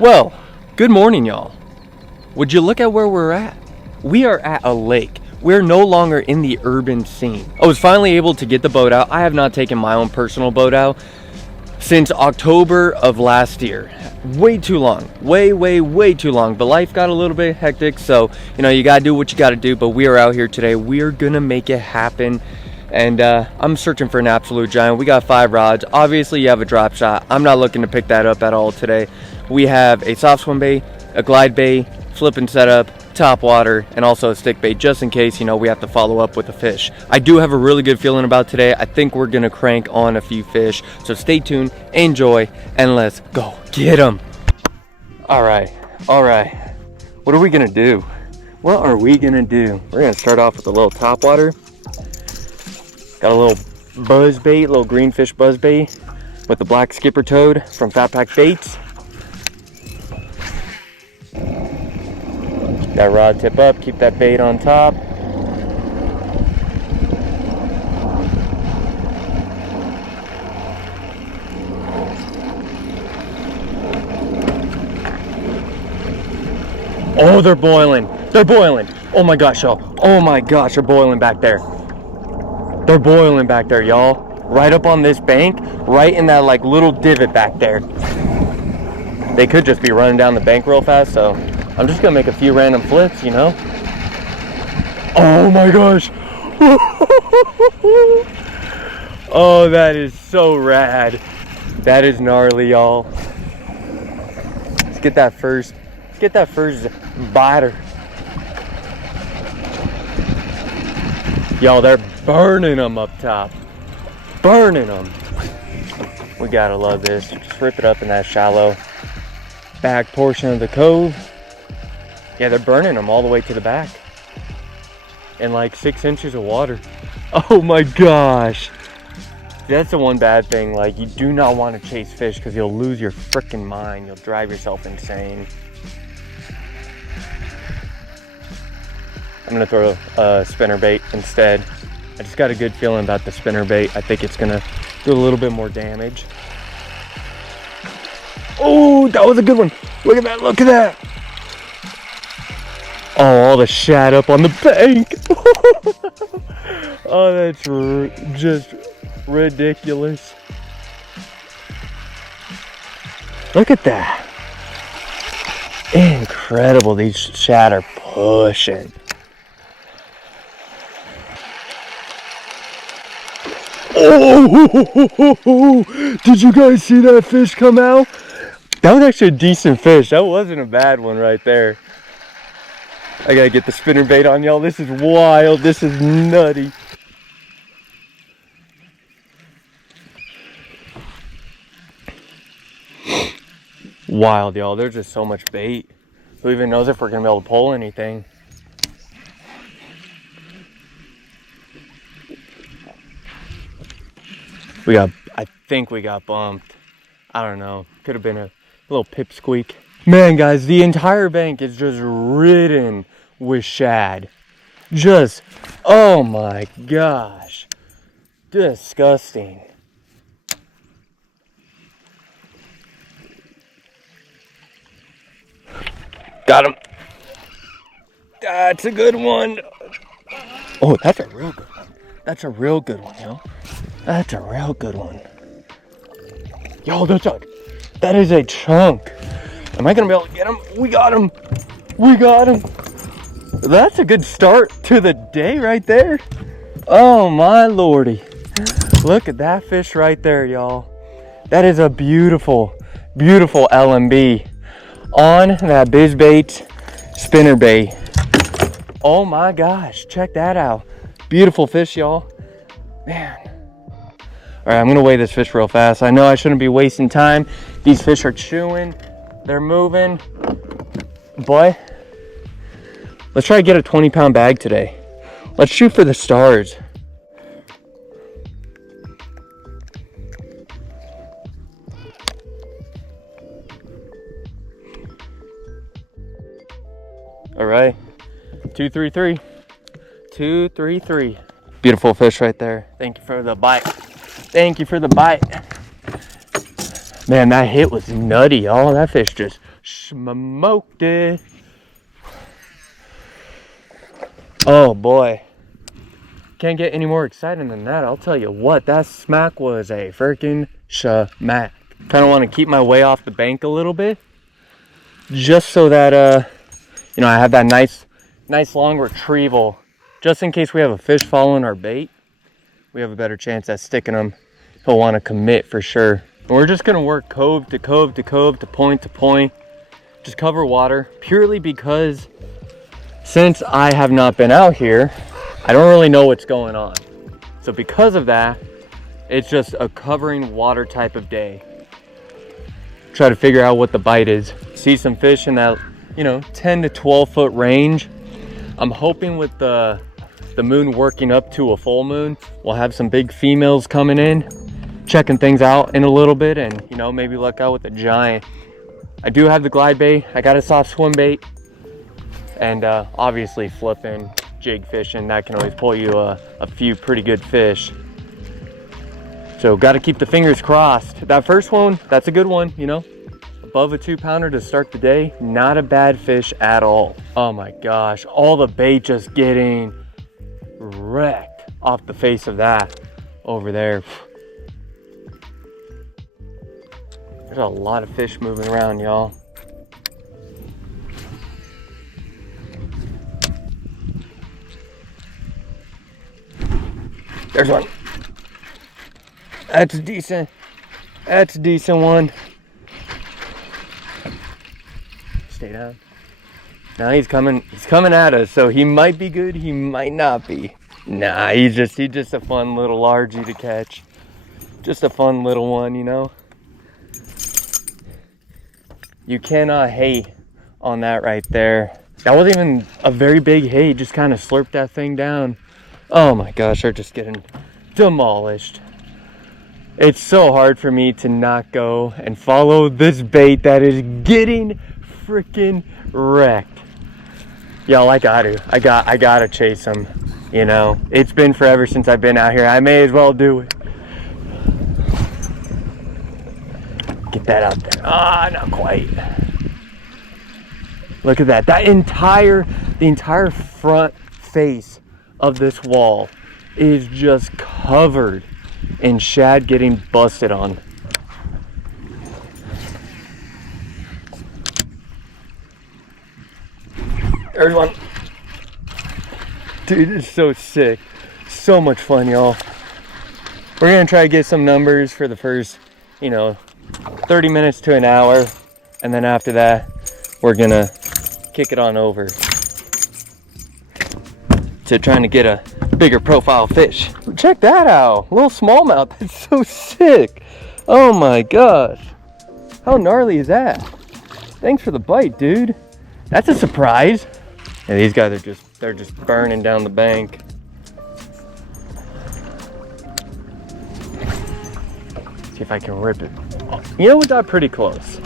Well, good morning, y'all. Would you look at where we're at? We are at a lake. We're no longer in the urban scene. I was finally able to get the boat out. I have not taken my own personal boat out since October of last year. Way too long. Way too long. But life got a little bit hectic, so you know, you gotta do what you gotta do. But we are out here today. We are gonna make it happen. And I'm searching for an absolute giant. We got 5 rods. Obviously you have a drop shot. I'm not looking to pick that up at all today. We have a soft swim bait, a glide bait, flipping setup, Topwater, and also a stick bait, just in case, you know, we have to follow up with a fish. I do have a really good feeling about today. I think we're gonna crank on a few fish. So stay tuned, enjoy, and let's go get them. All right. What are we gonna do? We're gonna start off with a little Topwater. Got a little buzz bait, little greenfish buzz bait with the black skipper toad from Fat Pack Baits. That rod tip up, keep that bait on top. Oh, they're boiling. Oh my gosh, y'all. Oh my gosh, they're boiling back there. They're boiling back there, y'all. Right up on this bank, right in that like little divot back there. They could just be running down the bank real fast, so I'm just gonna make a few random flips, you know? Oh my gosh. Oh, that is so rad. That is gnarly, y'all. Let's get that first biter. Y'all, they're burning them up top. Burning them. We gotta love this. Just rip it up in that shallow back portion of the cove. Yeah, they're burning them all the way to the back. In like 6 inches of water. Oh my gosh. That's the one bad thing. Like, you do not want to chase fish because you'll lose your freaking mind. You'll drive yourself insane. I'm gonna throw a spinnerbait instead. I just got a good feeling about the spinnerbait. I think it's gonna do a little bit more damage. Oh, that was a good one. Look at that. Oh, all the shad up on the bank. Oh, that's just ridiculous. Look at that. Incredible. These shad are pushing. Oh, did you guys see that fish come out? That was actually a decent fish. That wasn't a bad one right there. I gotta get the spinnerbait on, y'all. This is wild. This is nutty. Wild, y'all. There's just so much bait. Who even knows if we're gonna be able to pull anything? I think we got bumped. I don't know. Could have been a little pipsqueak. Man, guys, the entire bank is just ridden with shad. Just, oh my gosh. Disgusting. Got him. That's a good one. Oh, that's a real good one. That's a real good one, yo. That's a real good one. Yo, that is a chunk. Am I gonna be able to get him? We got him. That's a good start to the day right there. Oh my lordy. Look at that fish right there, y'all. That is a beautiful LMB on that Bizz bait spinnerbait. Oh my gosh, check that out. Beautiful fish, y'all. Man. All right, I'm gonna weigh this fish real fast. I know I shouldn't be wasting time. These fish are chewing, they're moving. Boy, let's try to get a 20-pound bag today. Let's shoot for the stars. All right, 233. Beautiful fish right there. Thank you for the bite. Man, that hit was nutty, y'all. That fish just Smoked it. Oh boy. Can't get any more exciting than that. I'll tell you what, that smack was a freaking smack. Kind of want to keep my way off the bank a little bit, just so that you know, I have that nice long retrieval, just in case we have a fish following our bait. We have a better chance at sticking him. He'll want to commit for sure. And we're just gonna work cove to cove to cove to point, just cover water, purely because since I have not been out here, I don't really know what's going on. So because of that, it's just a covering water type of day. Try to figure out what the bite is. See some fish in that, you know, 10 to 12 foot range. I'm hoping with the moon working up to a full moon, we'll have some big females coming in, checking things out in a little bit, and, you know, maybe luck out with a giant. I do have the glide bait. I got a soft swim bait, and obviously flipping, jig fishing, that can always pull you a few pretty good fish. So got to keep the fingers crossed. That first one, that's a good one, you know, above a 2-pounder to start the day. Not a bad fish at all. Oh my gosh, all the bait just getting wrecked off the face of that over there. There's a lot of fish moving around, y'all. There's one. That's decent. That's a decent one. Stay down. Now he's coming at us, so he might be good, he might not be. Nah, he's just a fun little largie to catch. Just a fun little one, you know. You cannot hate on that right there. That wasn't even a very big hate, just kind of slurped that thing down. Oh my gosh, they're just getting demolished. It's so hard for me to not go and follow this bait that is getting freaking wrecked. Y'all, I gotta chase them, you know. It's been forever since I've been out here. I may as well do it. Get that out there. Ah, not quite. Look at that. The entire front face of this wall is just covered in shad getting busted on. There's one. Dude, it's so sick. So much fun, y'all. We're gonna try to get some numbers for the first, you know, 30 minutes to an hour. And then after that, we're gonna kick it on over to trying to get a bigger profile fish. Check that out. Little smallmouth. That's so sick. Oh my gosh. How gnarly is that? Thanks for the bite, dude. That's a surprise. Yeah, these guys they're just burning down the bank. See if I can rip it. You know, we got pretty close.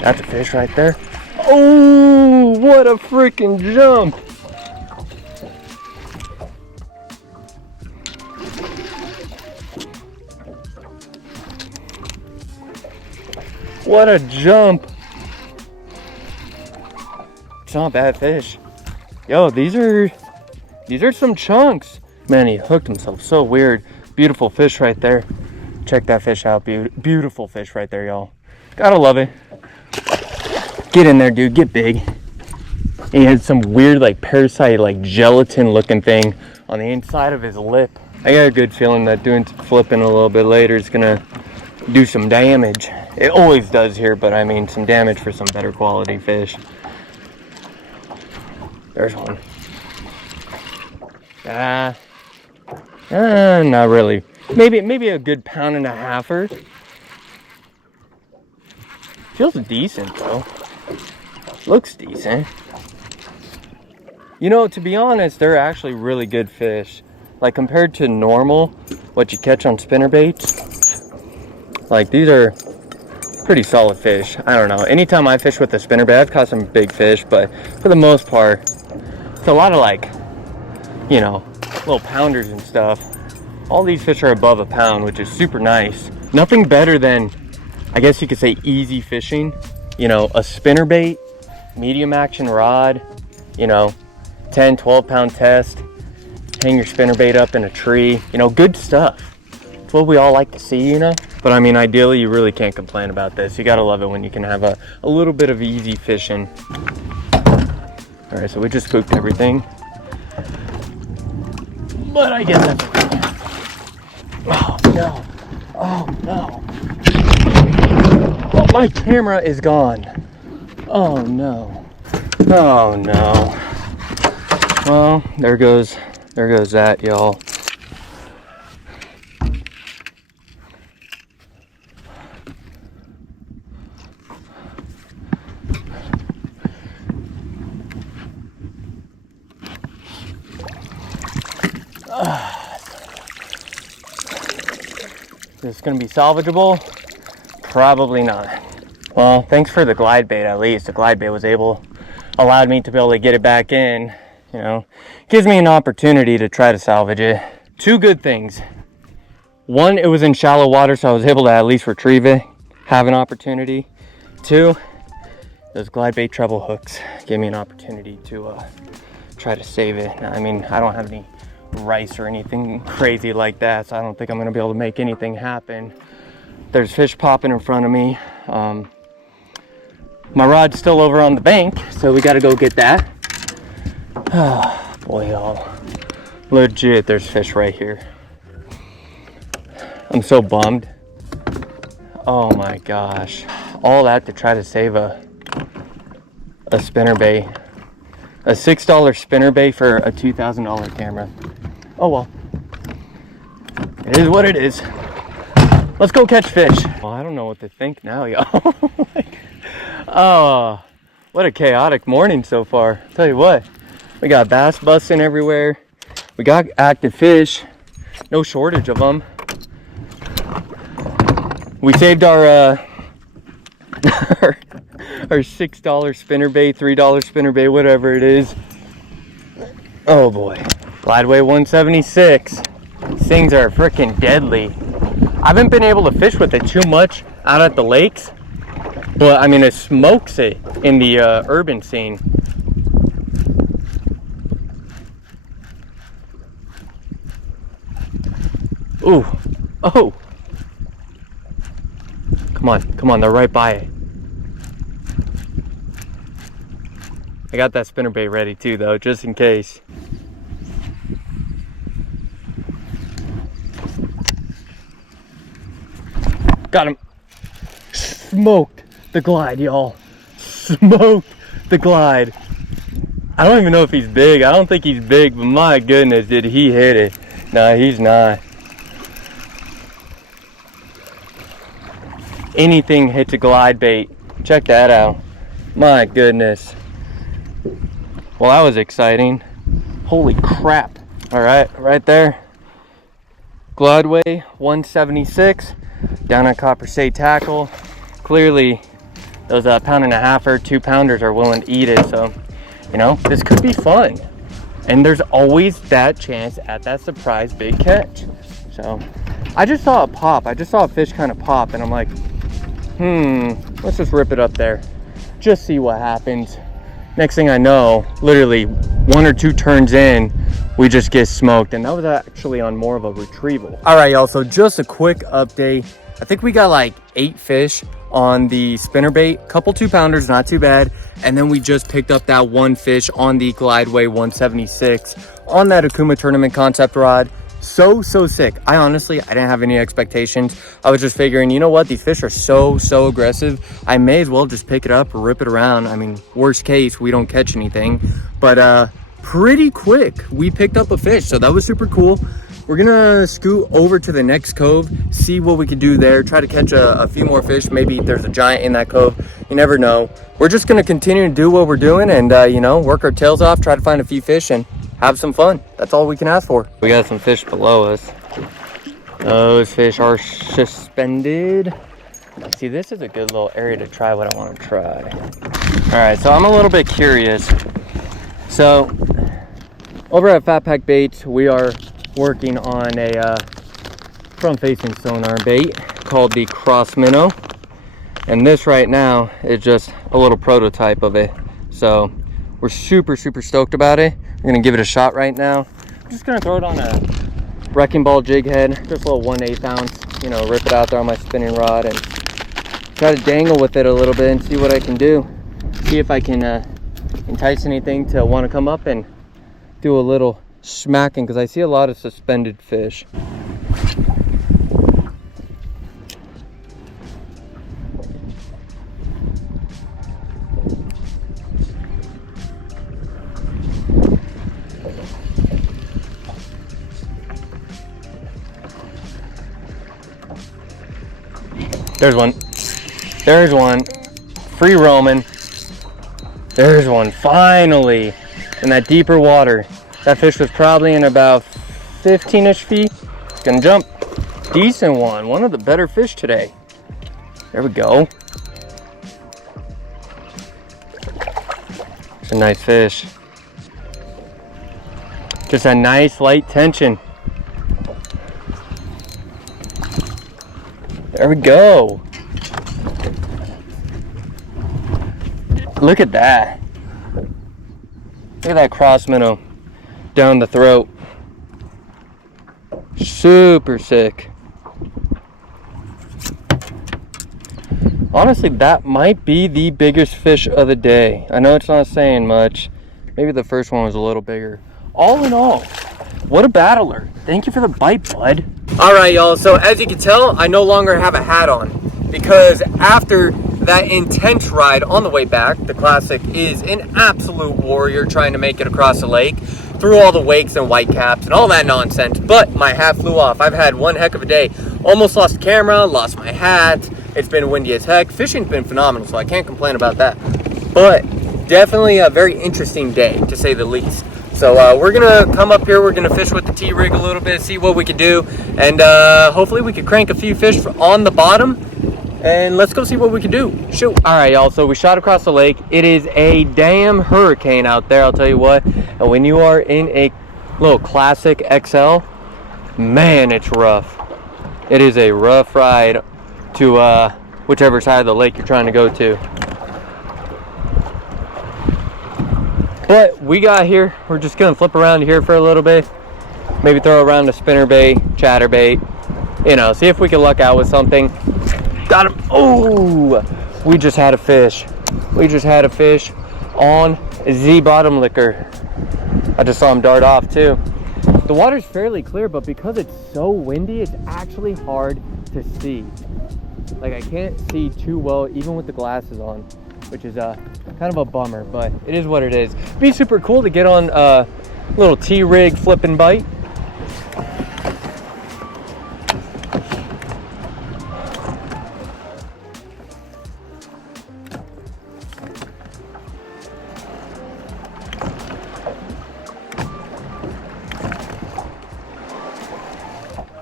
That's a fish right there. Oh, what a freaking jump. What a jump. It's not a bad fish. Yo, these are some chunks. Man, he hooked himself so weird. Beautiful fish right there. Check that fish out. Beautiful fish right there, y'all. Gotta love it. Get in there, dude. Get big. He had some weird, like, parasite, like, gelatin looking thing on the inside of his lip. I got a good feeling that doing flipping a little bit later is gonna do some damage. It always does here, but I mean some damage for some better quality fish. There's one. Not really. Maybe a good 1.5 pounds. Feels decent though. Looks decent. You know, to be honest, they're actually really good fish. Like compared to normal, what you catch on spinnerbaits. Like these are pretty solid fish. I don't know. Anytime I fish with a spinnerbait, I've caught some big fish, but for the most part, it's a lot of like, you know, little pounders and stuff. All these fish are above a pound, which is super nice. Nothing better than, I guess you could say, easy fishing. You know, a spinnerbait, medium action rod, you know, 10, 12 pound test, hang your spinnerbait up in a tree, you know, good stuff. It's what we all like to see, you know? But I mean, ideally, you really can't complain about this. You gotta love it when you can have a little bit of easy fishing. All right, so we just cooked everything. But I guess that's okay. Oh no, oh no. Oh, my camera is gone. Oh no, oh no. Well, there goes that, y'all. Is this gonna be salvageable? Probably not. Well, thanks for the glide bait. At least the glide bait allowed me to be able to get it back in. You know, gives me an opportunity to try to salvage it. Two good things. One, it was in shallow water, so I was able to at least retrieve it, have an opportunity. Two, those glide bait treble hooks gave me an opportunity to try to save it. Now, I mean, I don't have any rice or anything crazy like that, so I don't think I'm gonna be able to make anything happen. There's fish popping in front of me. My rod's still over on the bank, so we gotta go get that. Oh boy, y'all, legit, there's fish right here. I'm so bummed. Oh my gosh, all that to try to save a spinnerbait, a $6 spinnerbait for a $2,000 camera. Oh well, it is what it is. Let's go catch fish. Well, I don't know what to think now, y'all. Like, oh, what a chaotic morning so far. Tell you what, we got bass busting everywhere. We got active fish, no shortage of them. We saved our our $6 spinnerbait, $3 spinnerbait, whatever it is. Oh boy, Glideway 176. These things are freaking deadly. I haven't been able to fish with it too much out at the lakes, but I mean, it smokes it in the urban scene. Ooh, oh. Come on, they're right by it. I got that spinnerbait ready too, though, just in case. Got him. Smoked the glide, y'all. Smoked the glide. I don't even know if he's big. I don't think he's big, but my goodness, did he hit it. Nah, he's not. Anything hits a glide bait. Check that out. My goodness. Well, that was exciting. Holy crap. All right, right there. Glideway 176 down at Copperstate tackle. Clearly, those £1.5 or 2 pounders are willing to eat it. So, you know, this could be fun. And there's always that chance at that surprise big catch. So, I just saw a pop. I just saw a fish kind of pop, and I'm like, let's just rip it up there. Just see what happens. Next thing I know, literally 1 or 2 turns in, we just get smoked, and that was actually on more of a retrieval. All right, y'all, so just a quick update. I think we got like 8 fish on the spinnerbait, couple 2 pounders, not too bad. And then we just picked up that 1 fish on the Glideway 176 on that Akuma tournament concept rod. So sick. I didn't have any expectations. I was just figuring, you know what, these fish are so aggressive, I may as well just pick it up or rip it around. I mean, worst case, we don't catch anything. But pretty quick we picked up a fish, so that was super cool. We're gonna scoot over to the next cove, see what we can do there, try to catch a few more fish. Maybe there's a giant in that cove, you never know. We're just gonna continue to do what we're doing and you know, work our tails off, try to find a few fish and have some fun. That's all we can ask for. We got some fish below us. Those fish are suspended. See, this is a good little area to try what I want to try. All right, so I'm a little bit curious. So over at Fat Pack Baits, we are working on a front-facing sonar bait. called the cross minnow, and this right now is just a little prototype of it. So we're super stoked about it. We're gonna give it a shot right now. I'm just gonna throw it on a wrecking ball jig head, just a little 1/8 ounce, you know, rip it out there on my spinning rod and try to dangle with it a little bit and see what I can do. See if I can entice anything to want to come up and do a little smacking, because I see a lot of suspended fish. There's one. There's one. Free roaming. There's one, finally, in that deeper water. That fish was probably in about 15-ish feet. Gonna jump. Decent one. One of the better fish today. There we go. It's a nice fish. Just a nice light tension. There we go. Look at that. Look at that cross minnow down the throat. Super sick. Honestly, that might be the biggest fish of the day. I know it's not saying much. Maybe the first one was a little bigger. All in all, what a battler. Thank you for the bite, bud. All right, y'all. So as you can tell, I no longer have a hat on, because after that intense ride on the way back, the Classic is an absolute warrior trying to make it across the lake through all the wakes and whitecaps and all that nonsense. But my hat flew off. I've had one heck of a day. Almost lost the camera, lost my hat. It's been windy as heck. Fishing's been phenomenal, so I can't complain about that. But definitely a very interesting day, to say the least. So we're gonna come up here, we're gonna fish with the T-rig a little bit, see what we can do, and hopefully we can crank a few fish on the bottom, and let's go see what we can do. Shoot. All right, y'all, so we shot across the lake. It is a damn hurricane out there, I'll tell you what. And when you are in a little Classic XL, man, it's rough. It is a rough ride to whichever side of the lake you're trying to go to. But we got here. We're just gonna flip around here for a little bit. Maybe throw around a spinnerbait, chatterbait. You know, see if we can luck out with something. Got him. Oh, we just had a fish. We just had a fish on the bottom liquor. I just saw him dart off too. The water's fairly clear, but because it's so windy, it's actually hard to see. Like, I can't see too well even with the glasses on, which is kind of a bummer, but it is what it is. It'd be super cool to get on a little T-rig flip and bite.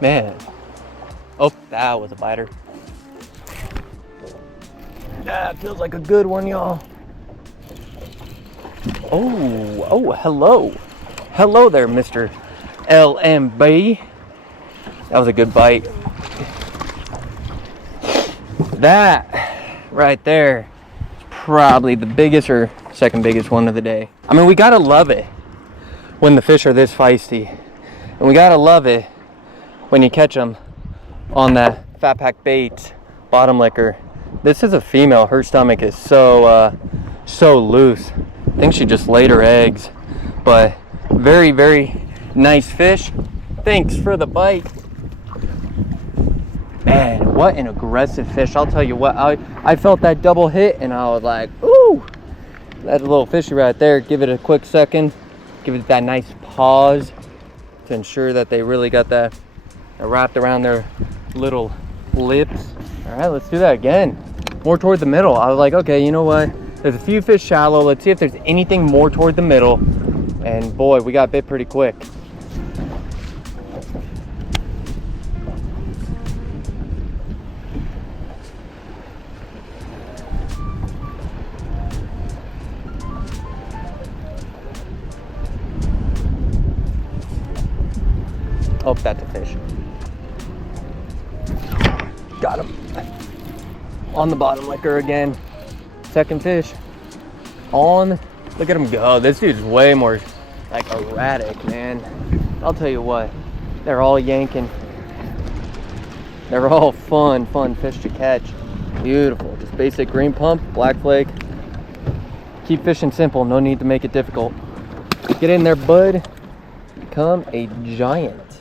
Man. Oh, that was a biter. That feels like a good one, y'all. Oh, hello. Hello there, Mr. LMB. That was a good bite. That right there is probably the biggest or second biggest one of the day. I mean, we gotta love it when the fish are this feisty. And we gotta love it when you catch them on that Fat Pack Bait bottom liquor. This is a female. Her stomach is so loose. I think she just laid her eggs. But very, very nice fish. Thanks for the bite. Man, what an aggressive fish. I'll tell you what, I felt that double hit and I was like, ooh, that little fishy right there. Give it a quick second. Give it that nice pause to ensure that they really got that wrapped around their little lips. All right, let's do that again. More toward the middle. I was like, okay, you know what? There's a few fish shallow. Let's see if there's anything more toward the middle. And boy, we got bit pretty quick. Oh, that's a fish. Got him. On the bottom licker again. Second fish. On. Look at him go. This dude's way more like erratic, man. I'll tell you what. They're all yanking. They're all fun fish to catch. Beautiful. Just basic green pump, black flake. Keep fishing simple. No need to make it difficult. Get in there, bud. Become a giant.